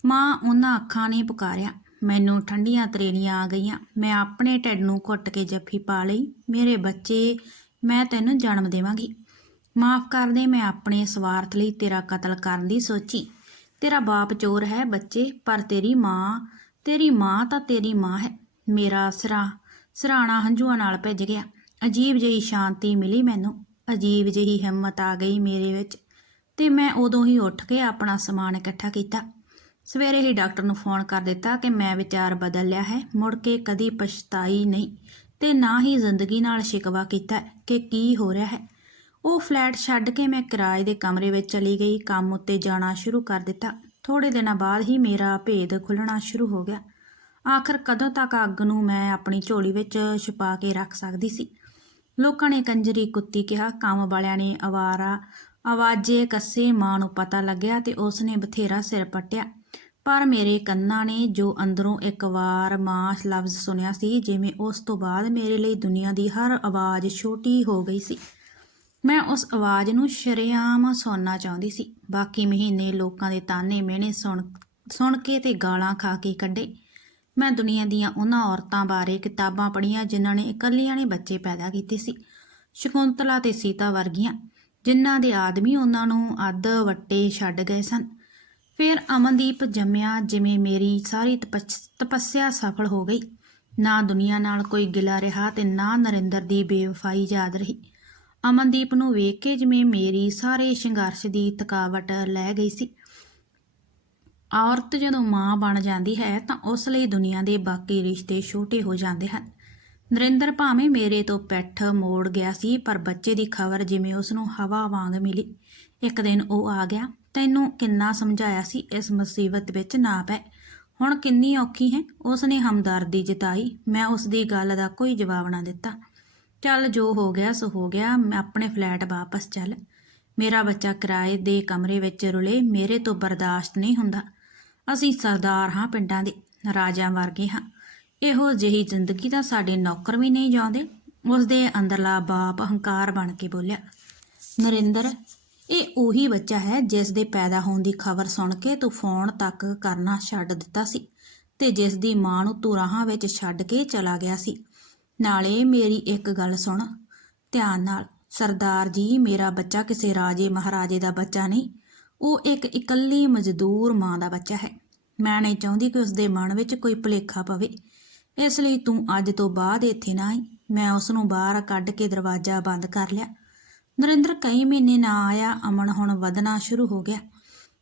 ਮਾਂ ਉਹਨਾਂ ਅੱਖਾਂ ਨੇ ਪੁਕਾਰਿਆ। ਮੈਨੂੰ ਠੰਡੀਆਂ ਤਰੇਲੀਆਂ ਆ ਗਈਆਂ। ਮੈਂ ਆਪਣੇ ਢਿੱਡ ਨੂੰ ਘੁੱਟ ਕੇ ਜੱਫੀ ਪਾ ਲਈ। ਮੇਰੇ ਬੱਚੇ, ਮੈਂ ਤੈਨੂੰ ਜਨਮ ਦੇਵਾਂਗੀ। ਮਾਫ ਕਰ ਦੇ, ਮੈਂ ਆਪਣੇ ਸਵਾਰਥ ਲਈ ਤੇਰਾ ਕਤਲ ਕਰਨ ਦੀ ਸੋਚੀ। ਤੇਰਾ ਬਾਪ ਚੋਰ ਹੈ ਬੱਚੇ, ਪਰ ਤੇਰੀ ਮਾਂ ਤੇਰੀ ਮਾਂ ਤਾਂ ਤੇਰੀ ਮਾਂ ਹੈ। ਮੇਰਾ ਸਰਾ, ਸਰਾਣਾ ਹੰਝੂਆਂ ਨਾਲ ਭਿੱਜ ਗਿਆ। ਅਜੀਬ ਜਿਹੀ ਸ਼ਾਂਤੀ ਮਿਲੀ ਮੈਨੂੰ। ਅਜੀਬ ਜਿਹੀ ਹਿੰਮਤ ਆ ਗਈ ਮੇਰੇ ਵਿੱਚ ਤੇ ਮੈਂ ਉਦੋਂ ਹੀ ਉੱਠ ਕੇ ਆਪਣਾ ਸਮਾਨ ਇਕੱਠਾ ਕੀਤਾ। ਸਵੇਰੇ ਹੀ ਡਾਕਟਰ ਨੂੰ ਫੋਨ ਕਰ ਦਿੱਤਾ ਕਿ ਮੈਂ ਵਿਚਾਰ ਬਦਲ ਲਿਆ ਹੈ, ਮੁੜ ਕੇ ਕਦੀ ਪਛਤਾਈ ਨਹੀਂ ਤੇ ਨਾ ਹੀ ਜ਼ਿੰਦਗੀ ਨਾਲ ਸ਼ਿਕਵਾ ਕੀਤਾ ਕਿ ਕੀ ਹੋ ਰਿਹਾ ਹੈ। ਉਹ ਫਲੈਟ ਛੱਡ ਕੇ ਮੈਂ ਕਿਰਾਏ ਦੇ ਕਮਰੇ ਵਿੱਚ ਚਲੀ ਗਈ, ਕੰਮ ਉੱਤੇ ਜਾਣਾ ਸ਼ੁਰੂ ਕਰ ਦਿੱਤਾ। ਥੋੜੇ ਦਿਨਾਂ ਬਾਅਦ ਹੀ ਮੇਰਾ ਭੇਦ ਖੁੱਲਣਾ ਸ਼ੁਰੂ ਹੋ ਗਿਆ। ਆਖਰ ਕਦੋਂ ਤੱਕ ਅੱਗ ਨੂੰ ਮੈਂ ਆਪਣੀ ਝੋਲੀ ਵਿੱਚ ਛੁਪਾ ਕੇ ਰੱਖ ਸਕਦੀ ਸੀ? ਲੋਕਾਂ ਨੇ ਕੰਜਰੀ ਕੁੱਤੀ ਕਿਹਾ, ਕੰਮ ਵਾਲਿਆਂ ਨੇ ਆਵਾਰਾ ਆਵਾਜ਼ੇ ਕੱਸੇ ਮਾਂ ਨੂੰ ਪਤਾ ਲੱਗਿਆ ਤੇ ਉਸ ਨੇ ਬਥੇਰਾ ਸਿਰ ਪੱਟਿਆ। ਪਰ ਮੇਰੇ ਕੰਨਾਂ ਨੇ ਜੋ ਅੰਦਰੋਂ ਇੱਕ ਵਾਰ ਮਾਂ ਲਫ਼ਜ਼ ਸੁਣਿਆ ਸੀ, ਜਿਵੇਂ ਉਸ ਤੋਂ ਬਾਅਦ ਮੇਰੇ ਲਈ ਦੁਨੀਆ ਦੀ ਹਰ ਆਵਾਜ਼ ਛੋਟੀ ਹੋ ਗਈ ਸੀ। ਮੈਂ ਉਸ ਆਵਾਜ਼ ਨੂੰ ਸ਼ਰੇਆਮ ਸੁਣਨਾ ਚਾਹੁੰਦੀ ਸੀ। ਬਾਕੀ ਮਹੀਨੇ ਲੋਕਾਂ ਦੇ ਤਾਨੇ ਮਿਹਣੇ ਸੁਣ ਸੁਣ ਕੇ ਤੇ ਗਾਲਾਂ ਖਾ ਕੇ ਕੱਢੇ। ਮੈਂ ਦੁਨੀਆ ਦੀਆਂ ਉਹਨਾਂ ਔਰਤਾਂ ਬਾਰੇ ਕਿਤਾਬਾਂ ਪੜ੍ਹੀਆਂ ਜਿਨ੍ਹਾਂ ਨੇ ਇਕੱਲੀਆਂ ਨੇ ਬੱਚੇ ਪੈਦਾ ਕੀਤੇ ਸੀ। ਸ਼ਕੁੰਤਲਾ ਤੇ ਸੀਤਾ ਵਰਗੀਆਂ, ਜਿਨ੍ਹਾਂ ਦੇ ਆਦਮੀ ਉਹਨਾਂ ਨੂੰ ਅੱਧ ਵੱਟੇ ਛੱਡ ਗਏ ਸਨ। ਫਿਰ ਅਮਨਦੀਪ ਜੰਮਿਆ ਜਿਵੇਂ ਮੇਰੀ ਸਾਰੀ ਤਪਸ- ਤਪੱਸਿਆ ਸਫਲ ਹੋ ਗਈ। ਨਾ ਦੁਨੀਆ ਨਾਲ ਕੋਈ ਗਿਲਾ ਰਿਹਾ ਤੇ ਨਾ ਨਰਿੰਦਰ ਦੀ ਬੇਵਫਾਈ ਯਾਦ ਰਹੀ। ਅਮਨਦੀਪ ਨੂੰ ਵੇਖ ਕੇ ਜਿਵੇਂ ਮੇਰੀ ਸਾਰੇ ਸੰਘਰਸ਼ ਦੀ ਥਕਾਵਟ ਲੈ ਗਈ ਸੀ। ਔਰਤ ਜਦੋਂ ਮਾਂ ਬਣ ਜਾਂਦੀ ਹੈ ਤਾਂ ਉਸ ਲਈ ਦੁਨੀਆ ਦੇ ਬਾਕੀ ਰਿਸ਼ਤੇ ਛੋਟੇ ਹੋ ਜਾਂਦੇ ਹਨ। ਨਰਿੰਦਰ ਭਾਵੇਂ ਮੇਰੇ ਤੋਂ ਪਿੱਠ ਮੋੜ ਗਿਆ ਸੀ, ਪਰ ਬੱਚੇ ਦੀ ਖਬਰ ਜਿਵੇਂ ਉਸ ਨੂੰ ਹਵਾ ਵਾਂਗ ਮਿਲੀ। ਇੱਕ ਦਿਨ ਉਹ ਆ ਗਿਆ। ਤੈਨੂੰ ਕਿੰਨਾ ਸਮਝਾਇਆ ਸੀ, ਇਸ ਮੁਸੀਬਤ ਵਿੱਚ ਨਾ ਪੈ। ਹੁਣ ਕਿੰਨੀ ਔਖੀ ਹੈ। ਉਸ ਨੇ ਹਮਦਰਦੀ ਜਤਾਈ, ਮੈਂ ਉਸ ਦੀ ਗੱਲ ਦਾ ਕੋਈ ਜਵਾਬ ਨਾ ਦਿੱਤਾ। ਚੱਲ ਜੋ ਹੋ ਗਿਆ, ਸੋ ਹੋ ਗਿਆ, ਮੈਂ ਆਪਣੇ ਫਲੈਟ ਵਾਪਸ ਚੱਲ। ਮੇਰਾ ਬੱਚਾ ਕਿਰਾਏ ਦੇ ਕਮਰੇ ਵਿੱਚ ਰੁਲੇ, ਮੇਰੇ ਤੋਂ ਬਰਦਾਸ਼ਤ ਨਹੀਂ ਹੁੰਦਾ। ਅਸੀਂ ਸਰਦਾਰ ਹਾਂ ਪਿੰਡਾਂ ਦੇ, ਰਾਜਿਆਂ ਵਰਗੇ ਹਾਂ। ਇਹੋ ਜਿਹੀ ਜ਼ਿੰਦਗੀ ਤਾਂ ਸਾਡੇ ਨੌਕਰ ਵੀ ਨਹੀਂ ਜਾਉਂਦੇ। ਉਸ ਦੇ ਅੰਦਰਲਾ ਬਾਪ ਹੰਕਾਰ ਬਣ ਕੇ ਬੋਲਿਆ, ਨਰਿੰਦਰ, ਇਹ ਉਹੀ ਬੱਚਾ ਹੈ ਜਿਸ ਦੇ ਪੈਦਾ ਹੋਣ ਦੀ ਖਬਰ ਸੁਣ ਕੇ ਤੂੰ ਫੋਨ ਤੱਕ ਕਰਨਾ ਛੱਡ ਦਿੱਤਾ ਸੀ ਤੇ ਜਿਸ ਦੀ ਮਾਂ ਨੂੰ ਤੂੰ ਰਾਹਾਂ ਵਿੱਚ ਛੱਡ ਕੇ ਚਲਾ ਗਿਆ ਸੀ। ਨਾਲੇ ਮੇਰੀ ਇੱਕ ਗੱਲ ਸੁਣ, ਧਿਆਨ ਨਾਲ, ਸਰਦਾਰ ਜੀ ਮੇਰਾ ਬੱਚਾ ਕਿਸੇ ਰਾਜੇ ਮਹਾਰਾਜੇ ਦਾ ਬੱਚਾ ਨਹੀਂ ਉਹ ਇੱਕ ਇਕੱਲੀ ਮਜ਼ਦੂਰ ਮਾਂ ਦਾ ਬੱਚਾ ਹੈ। ਮੈਂ ਨਹੀਂ ਚਾਹੁੰਦੀ ਕਿ ਉਸ ਦੇ ਮਨ ਵਿੱਚ ਕੋਈ ਭੁਲੇਖਾ ਪਵੇ। ਇਸ ਲਈ ਤੂੰ ਅੱਜ ਤੋਂ ਬਾਅਦ ਇੱਥੇ ਨਾ ਆਈ। ਮੈਂ ਉਸ ਨੂੰ ਬਾਹਰ ਕੱਢ ਕੇ ਦਰਵਾਜ਼ਾ ਬੰਦ ਕਰ ਲਿਆ। ਨਰਿੰਦਰ ਕਈ ਮਹੀਨੇ ਨਾ ਆਇਆ, ਅਮਨ ਹੁਣ ਵਧਣਾ ਸ਼ੁਰੂ ਹੋ ਗਿਆ।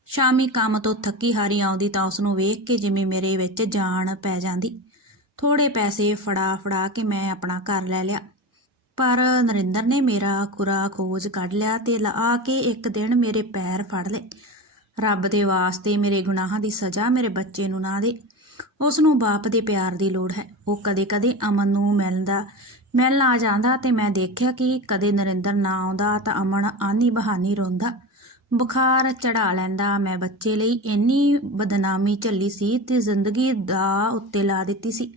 ਸ਼ਾਮੀ ਕੰਮ ਤੋਂ ਥੱਕੀ ਹਾਰੀ ਆਉਂਦੀ ਤਾਂ ਉਸ ਨੂੰ ਵੇਖ ਕੇ ਜਿਵੇਂ ਮੇਰੇ ਵਿੱਚ ਜਾਨ ਪੈ ਜਾਂਦੀ। ਥੋੜੇ ਪੈਸੇ ਫੜਾ ਫੜਾ ਕੇ ਮੈਂ ਆਪਣਾ ਘਰ ਲੈ ਲਿਆ। ਪਰ ਨਰਿੰਦਰ ਨੇ ਮੇਰਾ ਖੁਰਾ ਖੋਜ ਕੱਢ ਲਿਆ ਤੇ ਲਾ ਕੇ ਇੱਕ ਦਿਨ ਮੇਰੇ ਪੈਰ ਫੜ ਲਏ। ਰੱਬ ਦੇ ਵਾਸਤੇ ਮੇਰੇ ਗੁਨਾਹਾਂ ਦੀ ਸਜ਼ਾ ਮੇਰੇ ਬੱਚੇ ਨੂੰ ਨਾ ਦੇ। ਉਸ ਨੂੰ ਬਾਪ ਦੇ ਪਿਆਰ ਦੀ ਲੋੜ ਹੈ। ਉਹ ਕਦੇ-ਕਦੇ ਅਮਨ ਨੂੰ ਮਿਲਦਾ, ਮਿਲਣ ਆ ਜਾਂਦਾ ਤੇ ਮੈਂ ਦੇਖਿਆ ਕਿ ਕਦੇ ਨਰਿੰਦਰ ਨਾ ਆਉਂਦਾ ਤਾਂ ਅਮਨ ਆਨੀ ਬਹਾਨੀ ਰੋਂਦਾ। ਬੁਖਾਰ ਚੜਾ ਲੈਂਦਾ। ਮੈਂ ਬੱਚੇ ਲਈ ਇੰਨੀ ਬਦਨਾਮੀ ਝੱਲੀ ਸੀ ਤੇ ਜ਼ਿੰਦਗੀ ਦਾ ਉੱਤੇ ਲਾ ਦਿੱਤੀ ਸੀ।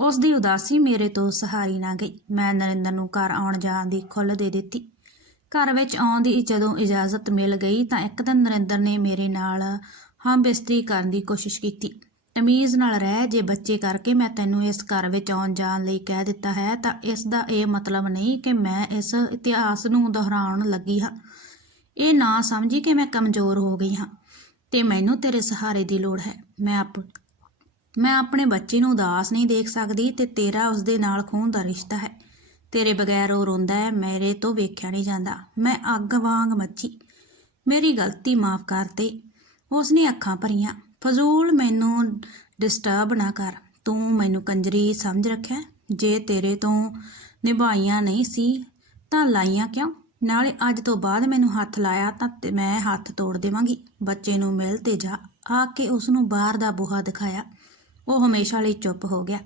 ਉਸ ਦੀ ਉਦਾਸੀ ਮੇਰੇ ਤੋਂ ਸਹਾਰੀ ਨਾ ਗਈ। ਮੈਂ ਨਰਿੰਦਰ ਨੂੰ ਘਰ ਆਉਣ ਜਾਣ ਦੀ ਖੁੱਲ੍ਹ ਦੇ ਦਿੱਤੀ। ਘਰ ਵਿੱਚ ਆਉਣ ਦੀ ਜਦੋਂ ਇਜਾਜ਼ਤ ਮਿਲ ਗਈ ਤਾਂ ਇੱਕ ਦਿਨ ਨਰਿੰਦਰ ਨੇ ਮੇਰੇ ਨਾਲ ਹਮ ਬਿਸਤਰੀ ਕਰਨ ਦੀ ਕੋਸ਼ਿਸ਼ ਕੀਤੀ। ਤਮੀਜ਼ ਨਾਲ ਰਹਿ, ਜੇ ਬੱਚੇ ਕਰਕੇ ਮੈਂ ਤੈਨੂੰ ਇਸ ਘਰ ਵਿੱਚ ਆਉਣ ਜਾਣ ਲਈ ਕਹਿ ਦਿੱਤਾ ਹੈ ਤਾਂ ਇਸ ਦਾ ਇਹ ਮਤਲਬ ਨਹੀਂ ਕਿ ਮੈਂ ਇਸ ਇਤਿਹਾਸ ਨੂੰ ਦੁਹਰਾਉਣ ਲੱਗੀ ਹਾਂ। ਇਹ ਨਾ ਸਮਝੀ ਕਿ ਮੈਂ ਕਮਜ਼ੋਰ ਹੋ ਗਈ ਹਾਂ ਤੇ ਮੈਨੂੰ ਤੇਰੇ ਸਹਾਰੇ ਦੀ ਲੋੜ ਹੈ। ਮੈਂ ਆਪ ਮੈਂ ਆਪਣੇ ਬੱਚੇ ਨੂੰ ਉਦਾਸ ਨਹੀਂ ਦੇਖ ਸਕਦੀ ਤੇ ਤੇਰਾ ਉਸ ਦੇ ਨਾਲ ਖੂਨ ਦਾ ਰਿਸ਼ਤਾ ਹੈ। ਤੇਰੇ ਬਗੈਰ ਉਹ ਰੋਂਦਾ ਹੈ, ਮੇਰੇ ਤੋਂ ਵੇਖਿਆ ਨਹੀਂ ਜਾਂਦਾ। ਮੈਂ ਅੱਗ ਵਾਂਗ ਮੱਚੀ। ਮੇਰੀ ਗਲਤੀ ਮਾਫ ਕਰ ਦੇ। ਉਸ ਨੇ ਅੱਖਾਂ ਭਰੀਆਂ। ਫਜ਼ੂਲ, ਮੈਨੂੰ ਡਿਸਟਰਬ ਨਾ ਕਰ। ਤੂੰ ਮੈਨੂੰ ਕੰਜਰੀ ਸਮਝ ਰੱਖਿਆ ਜੇ ਤੇਰੇ ਤੋਂ ਨਿਭਾਈਆਂ ਨਹੀਂ ਸੀ, ਤਾਂ ਲਾਈਆਂ ਕਿਉਂ? ਨਾਲੇ ਅੱਜ ਤੋਂ ਬਾਅਦ ਮੈਨੂੰ ਹੱਥ ਲਾਇਆ ਤਾਂ ਮੈਂ ਹੱਥ ਤੋੜ ਦੇਵਾਂਗੀ। ਬੱਚੇ ਨੂੰ ਮਿਲ ਤੇ ਜਾ। ਆ ਕੇ ਉਸ ਨੂੰ ਬਾਹਰ ਦਾ ਬੂਹਾ ਦਿਖਾਇਆ। ਉਹ ਹਮੇਸ਼ਾ ਲਈ ਚੁੱਪ ਹੋ ਗਿਆ।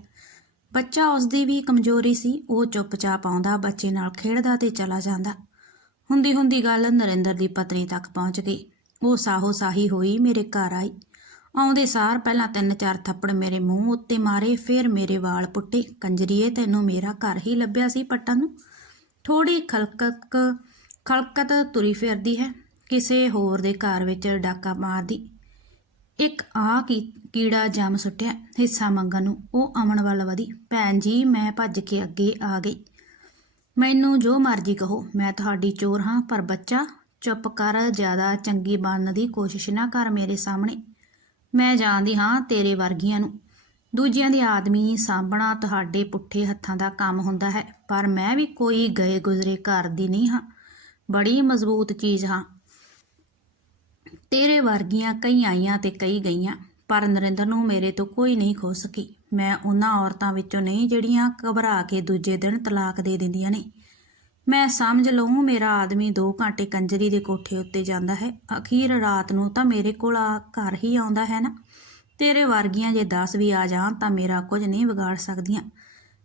ਬੱਚਾ ਉਸ ਦੀ ਵੀ ਕਮਜ਼ੋਰੀ ਸੀ, ਉਹ ਚੁੱਪਚਾਪ ਆਉਂਦਾ, ਬੱਚੇ ਨਾਲ ਖੇਡਦਾ ਤੇ ਚਲਾ ਜਾਂਦਾ। ਹੁੰਦੀ ਹੁੰਦੀ ਗੱਲ ਨਰਿੰਦਰ ਦੀ ਪਤਨੀ ਤੱਕ ਪਹੁੰਚ ਗਈ। ਉਹ ਸਾਹੋ ਸਾਹੀ ਹੋਈ, ਮੇਰੇ ਘਰ ਆਈ। ਆਉਂਦੇ ਸਾਰ ਪਹਿਲਾਂ ਤਿੰਨ ਚਾਰ ਥੱਪੜ ਮੇਰੇ ਮੂੰਹ ਉੱਤੇ ਮਾਰੇ, ਫਿਰ ਮੇਰੇ ਵਾਲ ਪੁੱਟੇ। ਕੰਜਰੀਏ, ਤੈਨੂੰ ਮੇਰਾ ਘਰ ਹੀ ਲੱਭਿਆ ਸੀ ਪੱਟਣ ਨੂੰ? ਥੋੜੀ ਖਲਕਤ ਖਲਕਤ ਤੁਰੀ ਫਿਰਦੀ ਹੈ, ਕਿਸੇ ਹੋਰ ਦੇ ਘਰ ਵਿੱਚ ਡਾਕਾ ਮਾਰਦੀ। ਇੱਕ ਆ ਕੀ ਕੀੜਾ ਜੰਮ ਸੁੱਟਿਆ। ਹਿੱਸਾ ਮੰਗਣ ਨੂੰ ਉਹ ਅਮਨ ਵੱਲ ਵਧੀ। ਭੈਣ ਜੀ, ਮੈਂ ਭੱਜ ਕੇ ਅੱਗੇ ਆ ਗਈ। ਮੈਨੂੰ ਜੋ ਮਰਜ਼ੀ ਕਹੋ, ਮੈਂ ਤੁਹਾਡੀ ਚੋਰ ਹਾਂ, ਪਰ ਬੱਚਾ, ਚੁੱਪ ਕਰ, ਜ਼ਿਆਦਾ ਚੰਗੀ ਬਣਨ ਦੀ ਕੋਸ਼ਿਸ਼ ਨਾ ਕਰ ਮੇਰੇ ਸਾਹਮਣੇ। ਮੈਂ ਜਾਣਦੀ ਹਾਂ ਤੇਰੇ ਵਰਗੀਆਂ ਨੂੰ। ਦੂਜਿਆਂ ਦੇ ਆਦਮੀ ਸਾਂਭਣਾ ਤੁਹਾਡੇ ਪੁੱਠੇ ਹੱਥਾਂ ਦਾ ਕੰਮ ਹੁੰਦਾ ਹੈ, ਪਰ ਮੈਂ ਵੀ ਕੋਈ ਗਏ ਗੁਜ਼ਰੇ ਘਰ ਦੀ ਨਹੀਂ ਹਾਂ। ਬੜੀ ਮਜ਼ਬੂਤ ਚੀਜ਼ ਹਾਂ। ਤੇਰੇ ਵਰਗੀਆਂ ਕਈ ਆਈਆਂ ਤੇ ਕਈ ਗਈਆਂ, ਪਰ ਨਰਿੰਦਰ ਨੂੰ ਮੇਰੇ ਤੋਂ ਕੋਈ ਨਹੀਂ ਖੋ ਸਕੀ। ਮੈਂ ਉਹਨਾਂ ਔਰਤਾਂ ਵਿੱਚੋਂ ਨਹੀਂ ਜਿਹੜੀਆਂ ਘਬਰਾ ਕੇ ਦੂਜੇ ਦਿਨ ਤਲਾਕ ਦੇ ਦਿੰਦੀਆਂ ਨੇ। ਮੈਂ ਸਮਝ ਲਵਾਂ ਮੇਰਾ ਆਦਮੀ 2 ਘੰਟੇ ਕੰਜਰੀ ਦੇ ਕੋਠੇ ਉੱਤੇ ਜਾਂਦਾ ਹੈ। ਅਖੀਰ ਰਾਤ ਨੂੰ ਤਾਂ ਮੇਰੇ ਕੋਲ ਆ ਘਰ ਹੀ ਆਉਂਦਾ ਹੈ ਨਾ? ਤੇਰੇ ਵਰਗੀਆਂ ਜੇ 10 ਵੀ ਆ ਜਾਣ ਤਾਂ ਮੇਰਾ ਕੁਝ ਨਹੀਂ ਵਿਗਾੜ ਸਕਦੀਆਂ।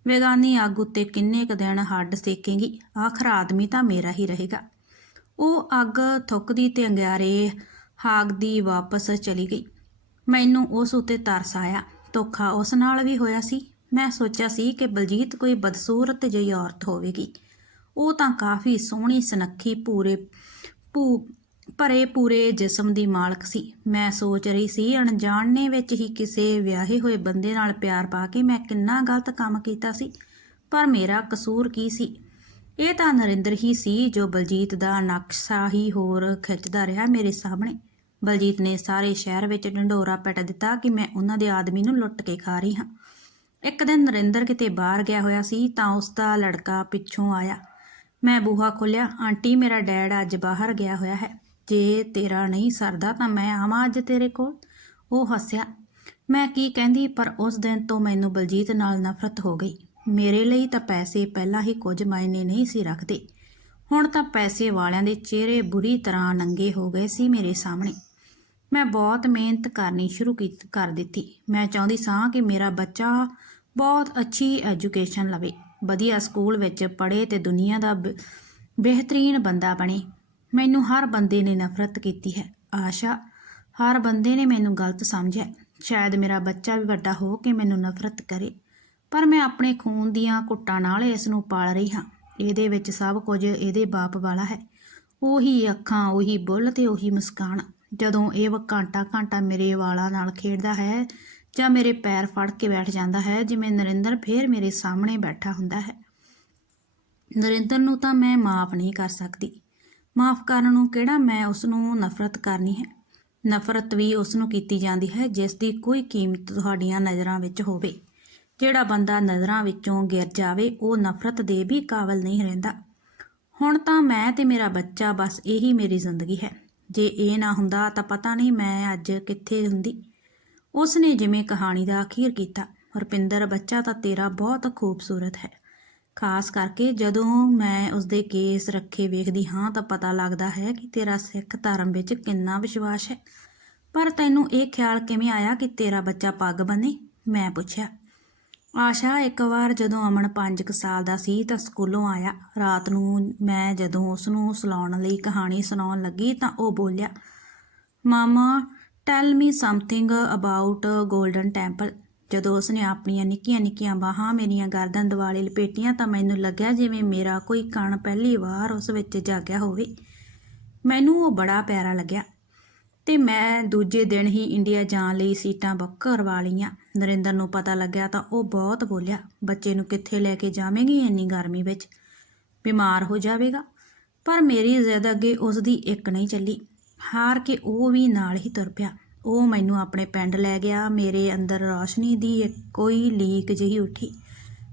ਵੇਗਾਨੀ ਅੱਗ ਉੱਤੇ ਕਿੰਨੇ ਕੁ ਦਿਨ ਹੱਡ ਸੇਕੇਗੀ? ਆਖਰ ਆਦਮੀ ਤਾਂ ਮੇਰਾ ਹੀ ਰਹੇਗਾ। ਉਹ ਅੱਗ ਥੁੱਕਦੀ ਤੇ ਅੰਗਿਆਰੇ ਹਾਗਦੀ ਵਾਪਸ ਚਲੀ ਗਈ। ਮੈਨੂੰ ਉਸ ਉੱਤੇ ਤਰਸ ਆਇਆ। ਧੋਖਾ ਉਸ ਨਾਲ ਵੀ ਹੋਇਆ ਸੀ। ਮੈਂ ਸੋਚਿਆ ਸੀ ਕਿ ਬਲਜੀਤ ਕੋਈ ਬਦਸੂਰਤ ਜਿਹੀ ਔਰਤ ਹੋਵੇਗੀ। ਉਹ ਤਾਂ ਕਾਫੀ ਸੋਹਣੀ, ਸੁਨੱਖੀ, ਪੂਰੇ ਭੂ ਭਰੇ ਪੂਰੇ ਜਿਸਮ ਦੀ ਮਾਲਕ ਸੀ। ਮੈਂ ਸੋਚ ਰਹੀ ਸੀ, ਅਣਜਾਣਨੇ ਵਿੱਚ ਹੀ ਕਿਸੇ ਵਿਆਹੇ ਹੋਏ ਬੰਦੇ ਨਾਲ ਪਿਆਰ ਪਾ ਕੇ ਮੈਂ ਕਿੰਨਾ ਗਲਤ ਕੰਮ ਕੀਤਾ ਸੀ। ਪਰ ਮੇਰਾ ਕਸੂਰ ਕੀ ਸੀ? ਇਹ ਤਾਂ ਨਰਿੰਦਰ ਹੀ ਸੀ ਜੋ ਬਲਜੀਤ ਦਾ ਨਕਸ਼ਾ ਹੀ ਹੋਰ ਖਿੱਚਦਾ ਰਿਹਾ ਮੇਰੇ ਸਾਹਮਣੇ। ਬਲਜੀਤ ਨੇ ਸਾਰੇ ਸ਼ਹਿਰ ਵਿੱਚ ਢੰਡੋਰਾ ਪਿੱਟ ਦਿੱਤਾ ਕਿ ਮੈਂ ਉਹਨਾਂ ਦੇ ਆਦਮੀ ਨੂੰ ਲੁੱਟ ਕੇ ਖਾ ਰਹੀ ਹਾਂ। ਇੱਕ ਦਿਨ ਨਰਿੰਦਰ ਕਿਤੇ ਬਾਹਰ ਗਿਆ ਹੋਇਆ ਸੀ ਤਾਂ ਉਸ ਦਾ ਲੜਕਾ ਪਿੱਛੋਂ ਆਇਆ। ਮੈਂ ਬੂਹਾ ਖੋਲਿਆ ਆਂਟੀ, ਮੇਰਾ ਡੈਡ ਅੱਜ ਬਾਹਰ ਗਿਆ ਹੋਇਆ ਹੈ। ਜੇ ਤੇਰਾ ਨਹੀਂ ਸਰਦਾ ਤਾਂ ਮੈਂ ਆਵਾਂ ਅੱਜ ਤੇਰੇ ਕੋਲ। ਉਹ ਹੱਸਿਆ। ਮੈਂ ਕੀ ਕਹਿੰਦੀ, ਪਰ ਉਸ ਦਿਨ ਤੋਂ ਮੈਨੂੰ ਬਲਜੀਤ ਨਾਲ ਨਫ਼ਰਤ ਹੋ ਗਈ। ਮੇਰੇ ਲਈ ਤਾਂ ਪੈਸੇ ਪਹਿਲਾਂ ਹੀ ਕੁਝ ਮਾਇਨੇ ਨਹੀਂ ਸੀ ਰੱਖਦੇ। ਹੁਣ ਤਾਂ ਪੈਸੇ ਵਾਲਿਆਂ ਦੇ ਚਿਹਰੇ ਬੁਰੀ ਤਰ੍ਹਾਂ ਨੰਗੇ ਹੋ ਗਏ ਸੀ ਮੇਰੇ ਸਾਹਮਣੇ। ਮੈਂ ਬਹੁਤ ਮਿਹਨਤ ਕਰਨੀ ਸ਼ੁਰੂ ਕੀਤ, ਕਰ ਦਿੱਤੀ। ਮੈਂ ਚਾਹੁੰਦੀ ਸਾਂ ਕਿ ਮੇਰਾ ਬੱਚਾ ਬਹੁਤ ਅੱਛੀ ਐਜੂਕੇਸ਼ਨ ਲਵੇ। ਵਧੀਆ ਸਕੂਲ ਵਿੱਚ ਪੜ੍ਹੇ ਤੇ ਦੁਨੀਆ ਦਾ ਬ- ਬਿਹਤਰੀਨ ਬੰਦਾ ਬਣੇ। ਮੈਨੂੰ ਹਰ ਬੰਦੇ ਨੇ ਨਫ਼ਰਤ ਕੀਤੀ ਹੈ। ਆਸ਼ਾ, ਹਰ ਬੰਦੇ ਨੇ ਮੈਨੂੰ ਗਲਤ ਸਮਝਿਆ। ਸ਼ਾਇਦ ਮੇਰਾ ਬੱਚਾ ਵੀ ਵੱਡਾ ਹੋ ਕੇ ਮੈਨੂੰ ਨਫ਼ਰਤ ਕਰੇ, ਪਰ ਮੈਂ ਆਪਣੇ ਖੂਨ ਦੀਆਂ ਘੁੱਟਾਂ ਨਾਲ ਇਸ ਨੂੰ ਪਾਲ ਰਹੀ ਹਾਂ। ਇਹਦੇ ਵਿੱਚ ਸਭ ਕੁਝ ਇਹਦੇ ਬਾਪ ਵਾਲਾ ਹੈ। ਉਹੀ ਅੱਖਾਂ, ਉਹੀ ਬੁੱਲ ਤੇ ਉਹੀ ਮੁਸਕਾਨ। ਜਦੋਂ ਇਹ ਘੰਟਾ ਘੰਟਾ ਮੇਰੇ ਵਾਲਾਂ ਨਾਲ ਖੇਡਦਾ ਹੈ ਜਾਂ ਮੇਰੇ ਪੈਰ ਫੜ ਕੇ ਬੈਠ ਜਾਂਦਾ ਹੈ, ਜਿਵੇਂ ਨਰਿੰਦਰ ਫੇਰ ਮੇਰੇ ਸਾਹਮਣੇ ਬੈਠਾ ਹੁੰਦਾ ਹੈ। ਨਰਿੰਦਰ ਨੂੰ ਤਾਂ ਮੈਂ ਮਾਫ ਨਹੀਂ ਕਰ ਸਕਦੀ। ਮਾਫ ਕਰਨ ਨੂੰ ਕਿਹੜਾ ਮੈਂ ਉਸ ਨੂੰ ਨਫ਼ਰਤ ਕਰਨੀ ਹੈ? ਨਫ਼ਰਤ ਵੀ ਉਸ ਨੂੰ ਕੀਤੀ ਜਾਂਦੀ ਹੈ, ਜਿਸ ਦੀ ਕੋਈ ਕੀਮਤ ਤੁਹਾਡੀਆਂ ਨਜ਼ਰਾਂ ਵਿੱਚ ਹੋਵੇ। ਜਿਹੜਾ ਬੰਦਾ ਨਜ਼ਰਾਂ ਵਿੱਚੋਂ ਗਿਰ ਜਾਵੇ, ਉਹ ਨਫ਼ਰਤ ਦੇ ਵੀ ਕਾਬਲ ਨਹੀਂ ਰਹਿੰਦਾ। ਹੁਣ ਤਾਂ ਮੈਂ ਤੇ ਮੇਰਾ ਬੱਚਾ ਬਸ ਇਹੀ ਮੇਰੀ ਜ਼ਿੰਦਗੀ ਹੈ। ਜੇ ਇਹ ਨਾ ਹੁੰਦਾ ਤਾਂ ਪਤਾ ਨਹੀਂ ਮੈਂ ਅੱਜ ਕਿੱਥੇ ਹੁੰਦੀ। ਉਸ ਨੇ ਜਿਵੇਂ ਕਹਾਣੀ ਦਾ ਅਖੀਰ ਕੀਤਾ, ਰੁਪਿੰਦਰ, ਬੱਚਾ ਤਾਂ ਤੇਰਾ ਬਹੁਤ ਖੂਬਸੂਰਤ ਹੈ। ਖਾਸ ਕਰਕੇ ਜਦੋਂ ਮੈਂ ਉਸਦੇ ਕੇਸ ਰੱਖੇ ਵੇਖਦੀ ਹਾਂ ਤਾਂ ਪਤਾ ਲੱਗਦਾ ਹੈ ਕਿ ਤੇਰਾ ਸਿੱਖ ਧਰਮ ਵਿੱਚ ਕਿੰਨਾ ਵਿਸ਼ਵਾਸ ਹੈ। ਪਰ ਤੈਨੂੰ ਇਹ ਖਿਆਲ ਕਿਵੇਂ ਆਇਆ ਕਿ ਤੇਰਾ ਬੱਚਾ ਪੱਗ ਬੰਨੇ ਮੈਂ ਪੁੱਛਿਆ। ਆਸ਼ਾ, ਇੱਕ ਵਾਰ ਜਦੋਂ ਅਮਨ 5 ਸਾਲ ਦਾ ਸੀ ਤਾਂ ਸਕੂਲੋਂ ਆਇਆ। ਰਾਤ ਨੂੰ ਮੈਂ ਜਦੋਂ ਉਸ ਨੂੰ ਸੁਲਾਉਣ ਲਈ ਕਹਾਣੀ ਸੁਣਾਉਣ ਲੱਗੀ ਤਾਂ ਉਹ ਬੋਲਿਆ, ਮਾਮਾ tell me something about golden temple ਜਦੋਂ ਉਸਨੇ ਆਪਣੀਆਂ ਨਿੱਕੀਆਂ ਨਿੱਕੀਆਂ ਬਾਹਾਂ ਮੇਰੀਆਂ ਗਰਦਨ ਦੁਆਲੇ ਲਪੇਟੀਆਂ ਤਾਂ ਮੈਨੂੰ ਲੱਗਿਆ ਜਿਵੇਂ ਮੇਰਾ ਕੋਈ ਕਣ ਪਹਿਲੀ ਵਾਰ ਉਸ ਵਿੱਚ ਜਾਗਿਆ ਹੋਵੇ। ਮੈਨੂੰ ਉਹ ਬੜਾ ਪਿਆਰਾ ਲੱਗਿਆ। ਤੇ ਮੈਂ ਦੂਜੇ ਦਿਨ ਹੀ ਇੰਡੀਆ ਜਾਣ ਲਈ ਸੀਟਾਂ ਬੁੱਕ ਕਰਵਾ ਲਈਆਂ। ਨਰਿੰਦਰ ਨੂੰ ਪਤਾ ਲੱਗਿਆ ਤਾਂ ਉਹ ਬਹੁਤ ਬੋਲਿਆ, ਬੱਚੇ ਨੂੰ ਕਿੱਥੇ ਲੈ ਕੇ ਜਾਵੇਂਗੀ ਇੰਨੀ ਗਰਮੀ ਵਿੱਚ? ਬਿਮਾਰ ਹੋ ਜਾਵੇਗਾ? ਪਰ ਮੇਰੀ ਜ਼ਿੱਦ ਅੱਗੇ ਉਸ ਦੀ ਇੱਕ ਨਹੀਂ ਚੱਲੀ। ਹਾਰ ਕੇ ਉਹ ਵੀ ਨਾਲ ਹੀ ਤੁਰ ਪਿਆ। ਉਹ ਮੈਨੂੰ ਆਪਣੇ ਪਿੰਡ ਲੈ ਗਿਆ। ਮੇਰੇ ਅੰਦਰ ਰੌਸ਼ਨੀ ਦੀ ਇੱਕ ਕੋਈ ਲੀਕ ਜਿਹੀ ਉੱਠੀ।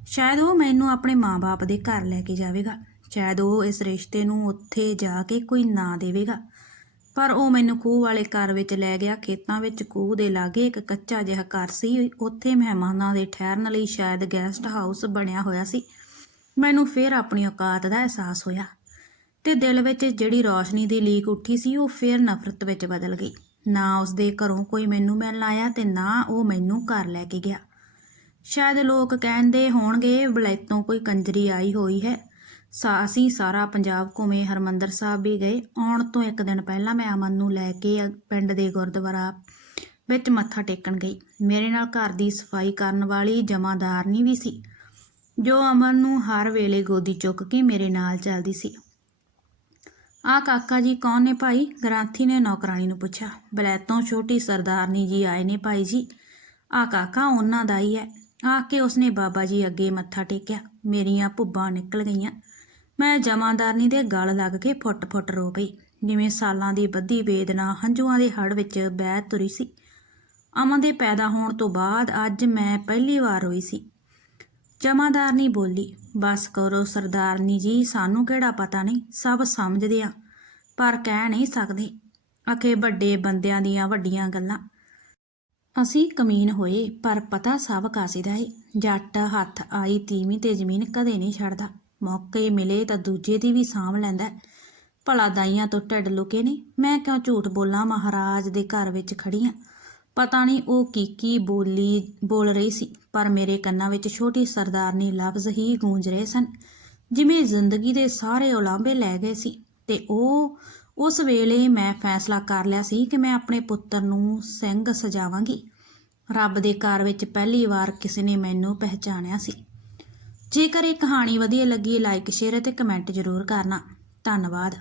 ਸ਼ਾਇਦ ਉਹ ਮੈਨੂੰ ਆਪਣੇ ਮਾਂ-ਬਾਪ ਦੇ ਘਰ ਲੈ ਕੇ ਜਾਵੇਗਾ। ਸ਼ਾਇਦ ਉਹ ਇਸ ਰਿਸ਼ਤੇ ਨੂੰ ਉੱਥੇ ਜਾ ਕੇ ਕੋਈ ਨਾਂ ਦੇਵੇਗਾ। ਪਰ ਉਹ ਮੈਨੂੰ ਖੂਹ ਵਾਲੇ ਘਰ ਵਿੱਚ ਲੈ ਗਿਆ। ਖੇਤਾਂ ਵਿੱਚ ਖੂਹ ਦੇ ਲਾਗੇ ਇੱਕ ਕੱਚਾ ਜਿਹਾ ਘਰ ਸੀ। ਉੱਥੇ ਮਹਿਮਾਨਾਂ ਦੇ ਠਹਿਰਨ ਲਈ ਸ਼ਾਇਦ ਗੈਸਟ ਹਾਊਸ ਬਣਿਆ ਹੋਇਆ ਸੀ। ਮੈਨੂੰ ਫਿਰ ਆਪਣੀ ਔਕਾਤ ਦਾ ਅਹਿਸਾਸ ਹੋਇਆ ਤੇ ਦਿਲ ਵਿੱਚ ਜਿਹੜੀ ਰੌਸ਼ਨੀ ਦੀ ਲੀਕ ਉੱਠੀ ਸੀ, ਉਹ ਫਿਰ ਨਫ਼ਰਤ ਵਿੱਚ ਬਦਲ ਗਈ। ਨਾ ਉਸਦੇ ਘਰੋਂ ਕੋਈ ਮੈਨੂੰ ਮਿਲਣ ਆਇਆ ਤੇ ਨਾ ਉਹ ਮੈਨੂੰ ਘਰ ਲੈ ਕੇ ਗਿਆ। ਸ਼ਾਇਦ ਲੋਕ ਕਹਿੰਦੇ ਹੋਣਗੇ, ਬਲੈਤੋਂ ਕੋਈ ਕੰਜਰੀ ਆਈ ਹੋਈ ਹੈ। ਸਾ, ਅਸੀਂ ਸਾਰਾ ਪੰਜਾਬ ਘੁੰਮੇ, ਹਰਮੰਦਰ ਸਾਹਿਬ ਵੀ ਗਏ। ਆਉਣ ਤੋਂ ਇੱਕ ਦਿਨ ਪਹਿਲਾਂ ਮੈਂ ਅਮਨ ਨੂੰ ਲੈ ਕੇ ਪਿੰਡ ਦੇ ਗੁਰਦੁਆਰਾ ਵਿੱਚ ਮੱਥਾ ਟੇਕਣ ਗਈ। ਮੇਰੇ ਨਾਲ ਘਰ ਦੀ ਸਫ਼ਾਈ ਕਰਨ ਵਾਲੀ ਜਮਾਦਾਰਨੀ ਵੀ ਸੀ, ਜੋ ਅਮਨ ਨੂੰ ਹਰ ਵੇਲੇ ਗੋਦੀ ਚੁੱਕ ਕੇ ਮੇਰੇ ਨਾਲ ਚੱਲਦੀ ਸੀ। ਆ ਕਾਕਾ ਜੀ, ਕੌਣ ਨੇ ਭਾਈ? ਗ੍ਰਾਂਥੀ ਨੇ ਨੌਕਰਾਨੀ ਨੂੰ ਪੁੱਛਿਆ। ਬਲੈਤੋਂ ਛੋਟੀ ਸਰਦਾਰਨੀ ਜੀ ਆਏ ਨੇ ਭਾਈ ਜੀ। ਆ ਕਾਕਾ, ਉਹਨਾਂ ਦਾ ਹੀ ਹੈ। ਆ ਕੇ ਉਸਨੇ ਬਾਬਾ ਜੀ ਅੱਗੇ ਮੱਥਾ ਟੇਕਿਆ। ਮੇਰੀਆਂ ਭੁੱਬਾਂ ਨਿਕਲ ਗਈਆਂ। ਮੈਂ ਜਮਾਂਦਾਰਨੀ ਦੇ ਗਲ ਲੱਗ ਕੇ ਫੁੱਟ-ਫੁੱਟ ਰੋ ਪਈ। ਜਿਵੇਂ ਸਾਲਾਂ ਦੀ ਬੱਧੀ ਵੇਦਨਾ ਹੰਝੂਆਂ ਦੇ ਹੜ ਵਿੱਚ ਬਹਿ ਤੁਰੀ ਸੀ। ਅਮਨ ਦੇ ਪੈਦਾ ਹੋਣ ਤੋਂ ਬਾਅਦ ਅੱਜ ਮੈਂ ਪਹਿਲੀ ਵਾਰ ਰੋਈ ਸੀ। ਜਮਾਦਾਰਨੀ ਬੋਲੀ, ਬਸ ਕਰੋ ਸਰਦਾਰਨੀ ਜੀ, ਸਾਨੂੰ ਕਿਹੜਾ ਪਤਾ ਨਹੀਂ, ਸਭ ਸਮਝਦੇ ਆ, ਪਰ ਕਹਿ ਨਹੀਂ ਸਕਦੇ। ਅਖੇ ਵੱਡੇ ਬੰਦਿਆਂ ਦੀਆਂ ਵੱਡੀਆਂ ਗੱਲਾਂ। ਅਸੀਂ ਕਮੀਨ ਹੋਏ, ਪਰ ਪਤਾ ਸਭ ਕਾਸੇ ਦਾ ਏ। ਜੱਟ ਹੱਥ ਆਈ ਤੀਵੀਂ ਤੇ ਜ਼ਮੀਨ ਕਦੇ ਨਹੀਂ ਛੱਡਦਾ। ਮੌਕੇ ਮਿਲੇ ਤਾਂ ਦੂਜੇ ਦੀ ਵੀ ਸਾਂਭ ਲੈਂਦਾ ਭਲਾ ਦਾਈਆਂ ਤੋਂ ਢਿੱਡ ਲੁਕੇ ਨੇ ਮੈਂ ਕਿਉਂ ਝੂਠ ਬੋਲਾਂ? ਮਹਾਰਾਜ ਦੇ ਘਰ ਵਿੱਚ ਖੜੀ ਆਂ ਪਤਾ ਨਹੀਂ ਉਹ ਕੀ ਕੀ ਬੋਲੀ, ਬੋਲ ਰਹੀ ਸੀ, ਪਰ ਮੇਰੇ ਕੰਨਾਂ ਵਿੱਚ ਛੋਟੀ ਸਰਦਾਰਨੀ ਲਫ਼ਜ਼ ਹੀ ਗੂੰਜ ਰਹੇ ਸਨ। ਜਿਵੇਂ ਜ਼ਿੰਦਗੀ ਦੇ ਸਾਰੇ ਉਲਾਂਭੇ ਲੈ ਗਏ ਸੀ। ਤੇ ਉਹ, ਉਸ ਵੇਲੇ ਮੈਂ ਫੈਸਲਾ ਕਰ ਲਿਆ ਸੀ ਕਿ ਮੈਂ ਆਪਣੇ ਪੁੱਤਰ ਨੂੰ ਸਿੰਘ ਸਜਾਵਾਂਗੀ। ਰੱਬ ਦੇ ਘਰ ਵਿੱਚ ਪਹਿਲੀ ਵਾਰ ਕਿਸੇ ਨੇ ਮੈਨੂੰ ਪਹਿਚਾਣਿਆ ਸੀ। ਜੇਕਰ ਇਹ ਕਹਾਣੀ ਵਧੀਆ ਲੱਗੀ ਲਾਈਕ ਸ਼ੇਅਰ ਅਤੇ ਕਮੈਂਟ ਜ਼ਰੂਰ ਕਰਨਾ। ਧੰਨਵਾਦ।